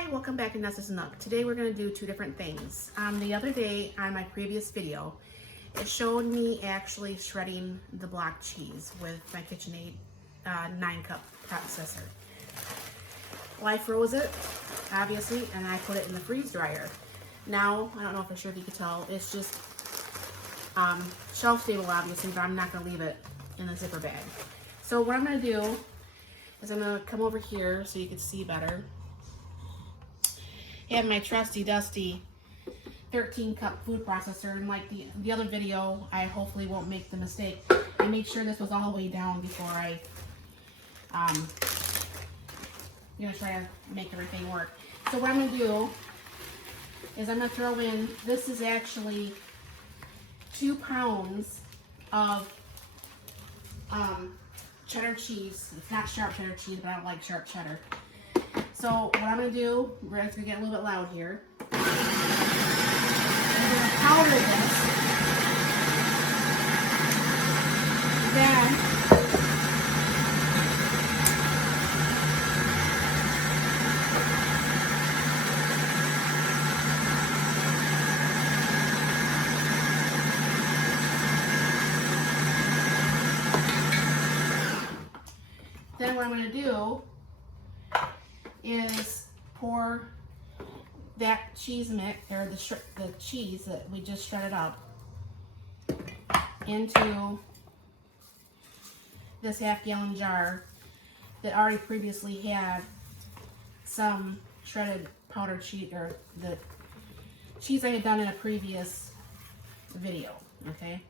Hi, welcome back to Nessa's Nook. Today we're going to do two different things. The other day on my previous video, it showed me actually shredding the block cheese with my KitchenAid 9-cup processor. Well, I froze it, obviously, and I put it in the freeze dryer. Now, I don't know for sure if you could tell, it's just shelf stable, obviously, but I'm not going to leave it in a zipper bag. So what I'm going to do is I'm going to come over here so you can see better. I have my trusty dusty 13-cup food processor, and like the other video, I hopefully won't make the mistake. I made sure this was all the way down before I try to make everything work. So what I'm gonna do is I'm gonna throw in, this is actually 2 pounds of cheddar cheese. It's not sharp cheddar cheese, but I don't like sharp cheddar. So what I'm going to do, it's going to get a little bit loud here. I'm going to powder this. Then what I'm going to do is pour that cheese mix, or the cheese that we just shredded up, into this half-gallon jar that already previously had some shredded powdered cheese, or the cheese I had done in a previous video. Okay,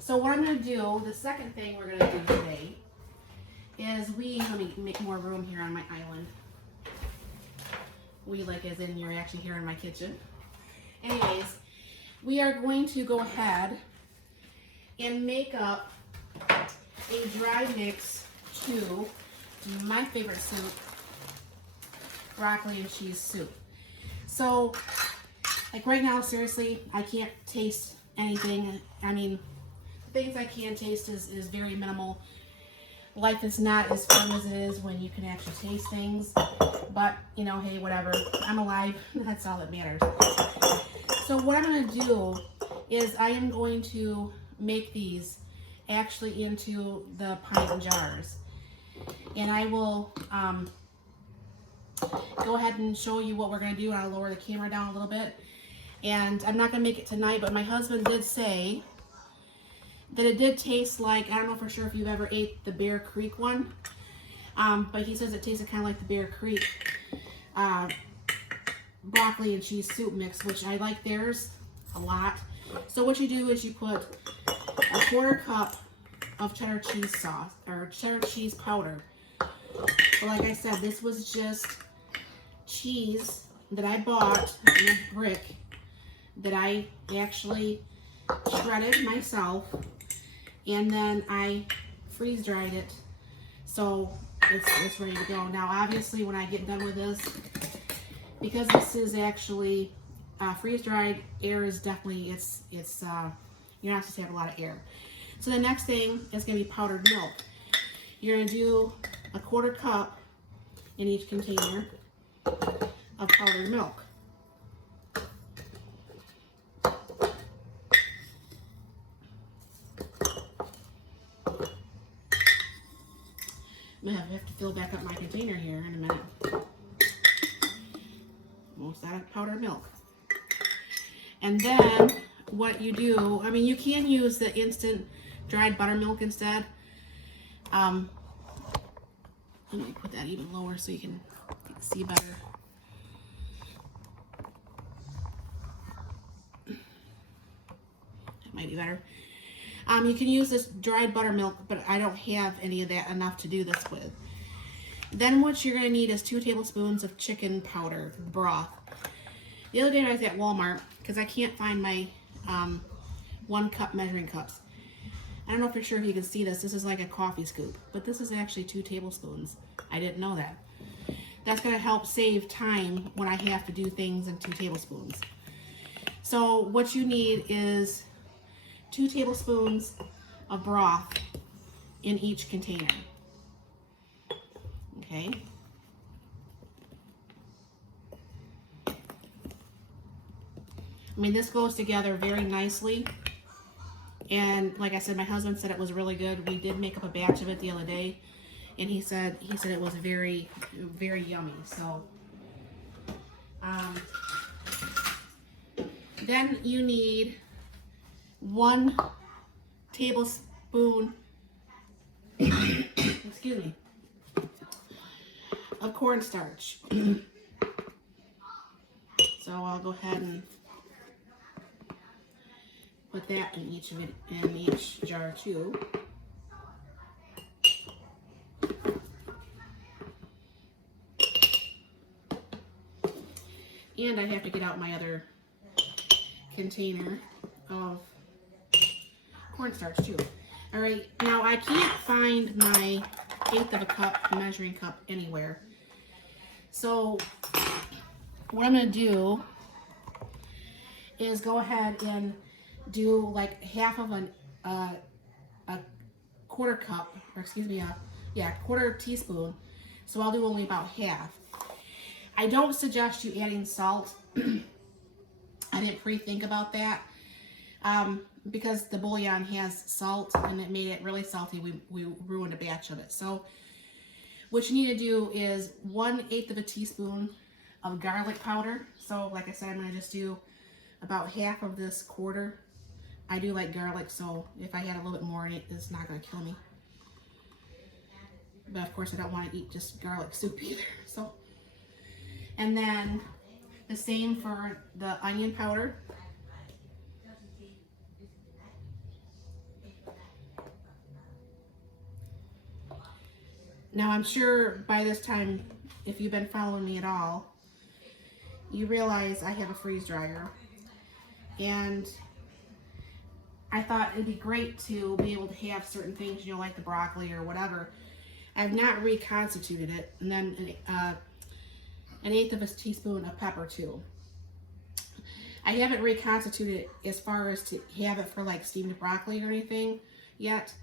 so what I'm going to do, the second thing we're going to do today is let me make more room here on my island. We, like as in you're actually here in my kitchen. Anyways, we are going to go ahead and make up a dry mix to my favorite soup, broccoli and cheese soup. So, like right now, seriously, I can't taste anything. I mean, the things I can taste is very minimal. Life is not as fun as it is when you can actually taste things, but you know, hey, whatever, I'm alive. That's all that matters. So what I'm going to do is I am going to make these actually into the pint jars, and I will go ahead and show you what we're going to do. I'll lower the camera down a little bit, and I'm not going to make it tonight, but my husband did say that it did taste like, I don't know for sure if you've ever ate the Bear Creek one, but he says it tasted kind of like the Bear Creek broccoli and cheese soup mix, which I like theirs a lot. So what you do is you put a 1/4 cup of cheddar cheese sauce, or cheddar cheese powder. But like I said, this was just cheese that I bought in a brick that I actually shredded myself, and then I freeze dried it, so it's ready to go. Now obviously when I get done with this, because this is actually freeze dried, air is definitely, you're not supposed to have a lot of air. So the next thing is going to be powdered milk. You're going to do a 1/4 cup in each container of powdered milk. I have to fill back up my container here in a minute. Almost out of powdered milk. And then what you do, I mean, you can use the instant dried buttermilk instead. Let me put that even lower so you can see better. That might be better. You can use this dried buttermilk, but I don't have any of that enough to do this with. Then what you're going to need is 2 tablespoons of chicken powder, broth. The other day I was at Walmart, because I can't find my 1-cup measuring cups. I don't know for sure if you can see this. This is like a coffee scoop, but this is actually 2 tablespoons. I didn't know that. That's going to help save time when I have to do things in 2 tablespoons. So what you need is 2 tablespoons of broth in each container. Okay. I mean, this goes together very nicely. And like I said, my husband said it was really good. We did make up a batch of it the other day, and he said it was very, very yummy. So then you need 1 tablespoon, excuse me, of cornstarch. So I'll go ahead and put that in each jar too. And I have to get out my other container of cornstarch too. All right, now I can't find my 1/8 of a cup measuring cup anywhere. So what I'm gonna do is go ahead and do like half of a quarter cup, or excuse me, quarter teaspoon. So I'll do only about half. I don't suggest you adding salt. I didn't pre-think about that because the bouillon has salt and it made it really salty. We ruined a batch of it. So what you need to do is 1/8 of a teaspoon of garlic powder. So like I said, I'm gonna just do about half of this quarter. I do like garlic, so if I had a little bit more in it, it's not gonna kill me. But of course I don't want to eat just garlic soup either. So, and then the same for the onion powder. Now I'm sure by this time, if you've been following me at all, you realize I have a freeze dryer. And I thought it'd be great to be able to have certain things, you know, like the broccoli or whatever. I've not reconstituted it. And then an 1/8 of a teaspoon of pepper too. I haven't reconstituted it as far as to have it for like steamed broccoli or anything yet,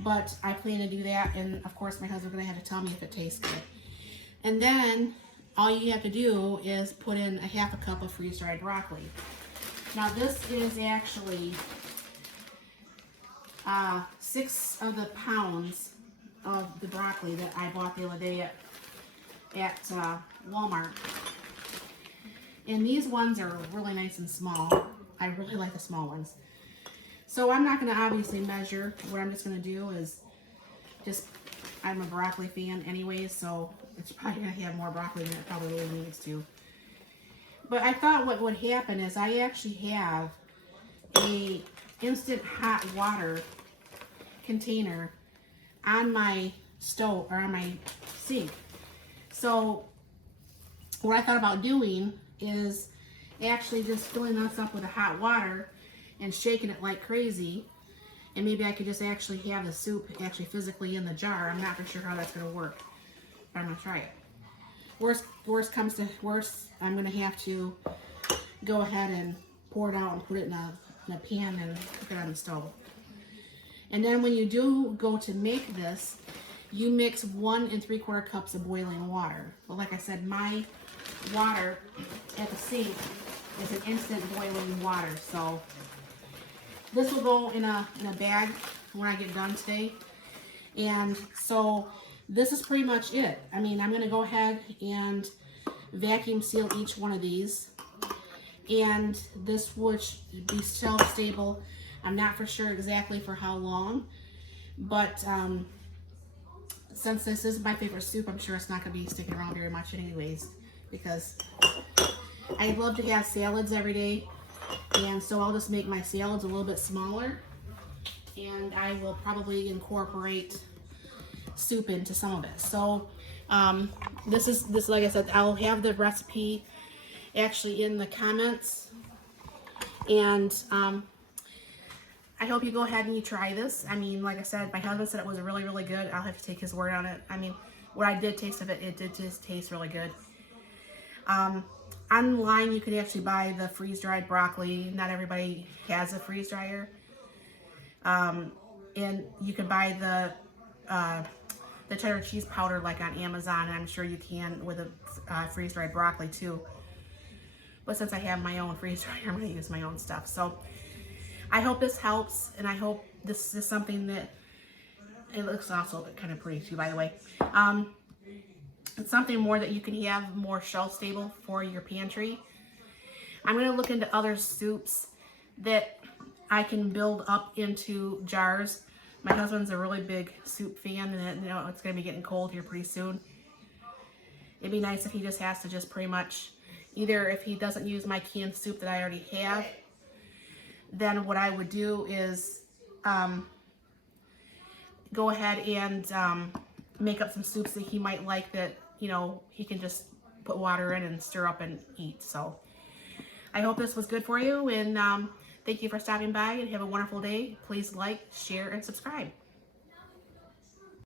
but I plan to do that. And of course my husband's gonna have to tell me if it tastes good. And then all you have to do is put in a half a cup of freeze-dried broccoli. Now this is actually 6 of the pounds of the broccoli that I bought the other day at Walmart. And these ones are really nice and small. I really like the small ones. So I'm not going to obviously measure. What I'm just going to do is I'm a broccoli fan anyways, so it's probably going to have more broccoli than it probably really needs to. But I thought what would happen is I actually have a instant hot water container on my stove or on my sink. So what I thought about doing is actually just filling this up with a hot water and shaking it like crazy, and maybe I could just actually have the soup actually physically in the jar. I'm not for sure how that's going to work, but I'm going to try it. Worst comes to worst, I'm going to have to go ahead and pour it out and put it in a pan and cook it on the stove. And then when you do go to make this, you mix 1 3/4 cups of boiling water. But like I said, my water at the sink is an instant boiling water. So this will go in a bag when I get done today. And so this is pretty much it. I mean, I'm going to go ahead and vacuum seal each one of these. And this would be shelf-stable. I'm not for sure exactly for how long. But since this is my favorite soup, I'm sure it's not going to be sticking around very much anyways. Because I love to have salads every day. And so I'll just make my salads a little bit smaller. And I will probably incorporate soup into some of it. So this like I said, I'll have the recipe actually in the comments. And I hope you go ahead and you try this. I mean, like I said, my husband said it was really, really good. I'll have to take his word on it. I mean, what I did taste of it, it did just taste really good. Online, you could actually buy the freeze-dried broccoli. Not everybody has a freeze dryer. And you can buy the cheddar cheese powder like on Amazon. I'm sure you can with a freeze-dried broccoli too. But since I have my own freeze dryer, I'm going to use my own stuff. So I hope this helps, and I hope this is something that, it looks also kind of pretty too, by the way. It's something more that you can have more shelf stable for your pantry. I'm going to look into other soups that I can build up into jars. My husband's a really big soup fan, and you know it's going to be getting cold here pretty soon. It'd be nice if he just has to just pretty much, either if he doesn't use my canned soup that I already have, then what I would do is go ahead and make up some soups that he might like that, you know, he can just put water in and stir up and eat. So I hope this was good for you, and thank you for stopping by, and have a wonderful day. Please like, share, and subscribe.